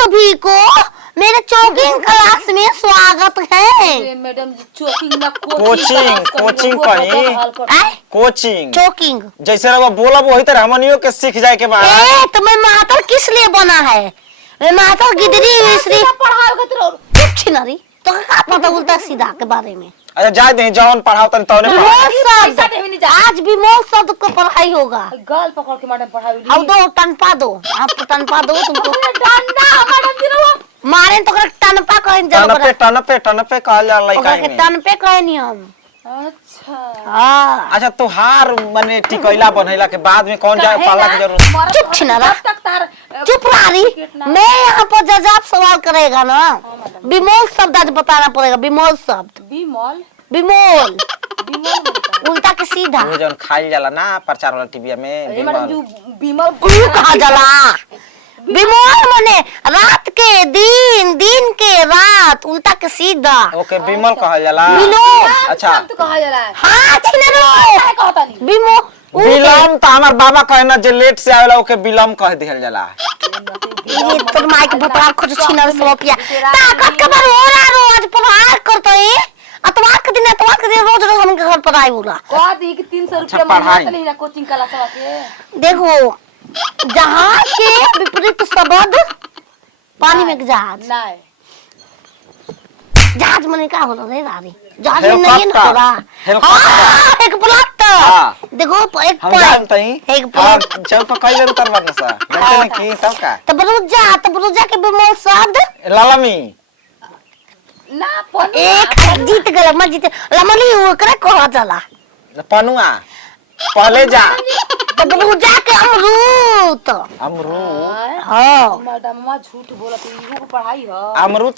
सभी को मेरे चोकिंग क्लास में स्वागत है। मैडम जी चोकिंग ना कोचिंग कहीं कोचिंग चोकिंग जैसे रहो बोला वही तरह हमनियों के सीख जाए के बाद। तो मैं मातर किस लिए बना है? मैं मातर गिदरी इसलिए चुप छिनरी तो का पता उल्टा सीधा के बारे में। अच्छा जाए दे जौन पढ़ाओ तन तौने आज भी मोल शब्द को पढ़ाई होगा। गाल पकड़ के मैडम पढ़ाई अब दो टनपा दो, आप टनपा दो तुमको मारे तो टनपा कहें टनपे कहल जाला ओकरा के टनपे कहनी हम। अच्छा हां अच्छा तोहार माने टिकैला बनैला के बाद में कौन जाए पाला की जरूरत? चुप छिनरा चुप रही। मैं यहाँ पर जवाब सवाल करेगा ना। विमोल शब्द आज बताना पड़ेगा। विमोल शब्द विमोल विमोल विमोल उल्टा के सीधा वो जौन खाइल जाला ना प्रचार वाला टीवी में मैडम जी विमल कहा जाला। विमोल माने रात के दिन, दिन के रात, उल्टा के सीधा ओके विमल कहल जाला। अच्छा तो कहा जा रहा है। हाँ छिनरो काहे कहता नहीं विमोल बिलम तो हमार बाबा कहना जे लेट से आवेला ओके बिलम कह दिहल जाला। ये तो माइक बता खुद छिनर सोपिया ताकत के बार हो रहा रोज पढ़ाई करतो है। अतवार के दिन रोज रोज हमके घर पढ़ाई होला। कह दी कि 300 रुपया महीना नहीं ना कोचिंग क्लास के। देखो जहाज के विपरीत शब्द पानी में जहाज नहीं जहाज मने का होला रे रानी जहाज में नहीं ना होला। हेलीकॉप्टर एक प्लॉट देखो एक हम जानते हैं एक प्लॉट जब तो कई बार उतरवा ना सा जानते हैं कि तब का तब रुजा के विमोल शब्द लालमी ना पन एक जीत गए मैं जीते लमली ओकरे कहा जाला पनुआ पहले जा तब रुजा के अमरूद अमरूद हां मैडम मां झूठ बोलत है। इहो को पढ़ाई है। अमरूद